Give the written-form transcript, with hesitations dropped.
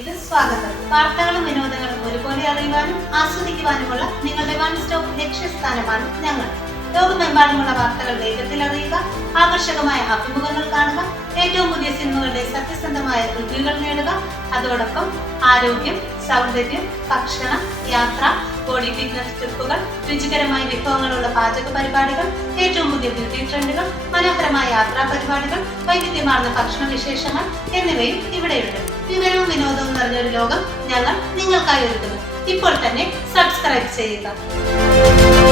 ന്യൂസിലേക്ക് സ്വാഗതം. വാർത്തകളും വിനോദങ്ങളും ഒരുപോലെ അറിയുവാനും ആസ്വദിക്കുവാനുമുള്ള നിങ്ങളുടെ വൺ സ്റ്റോപ്പ് ലക്ഷ്യസ്ഥാനമാണ് ഞങ്ങൾ. ലോകമെമ്പാടുമുള്ള വാർത്തകൾ വേഗത്തിൽ അറിയുക, ആകർഷകമായ അഭിമുഖങ്ങൾ കാണുക, ഏറ്റവും പുതിയ സിനിമകളുടെ സത്യസന്ധമായ റിവ്യൂകൾ നേടുക. അതോടൊപ്പം ആരോഗ്യം, സൗന്ദര്യം, ഭക്ഷണം, യാത്ര, ബോഡി ഫിറ്റ്നസ് ടിപ്പുകൾ, രുചികരമായ വിഭവങ്ങളുള്ള പാചക പരിപാടികൾ, ഏറ്റവും പുതിയ ബ്യൂട്ടി ട്രെൻഡുകൾ, മനോഹരമായ യാത്രാ പരിപാടികൾ, വൈവിധ്യമാർന്ന ഭക്ഷണ വിശേഷങ്ങൾ എന്നിവയും ഇവിടെയുണ്ട്. വിവരവും വിനോദവും നിറഞ്ഞൊരു ലോകം ഞങ്ങൾ നിങ്ങൾക്കായി ഒരുക്കുന്നു. ഇപ്പോൾ തന്നെ സബ്സ്ക്രൈബ് ചെയ്യുക.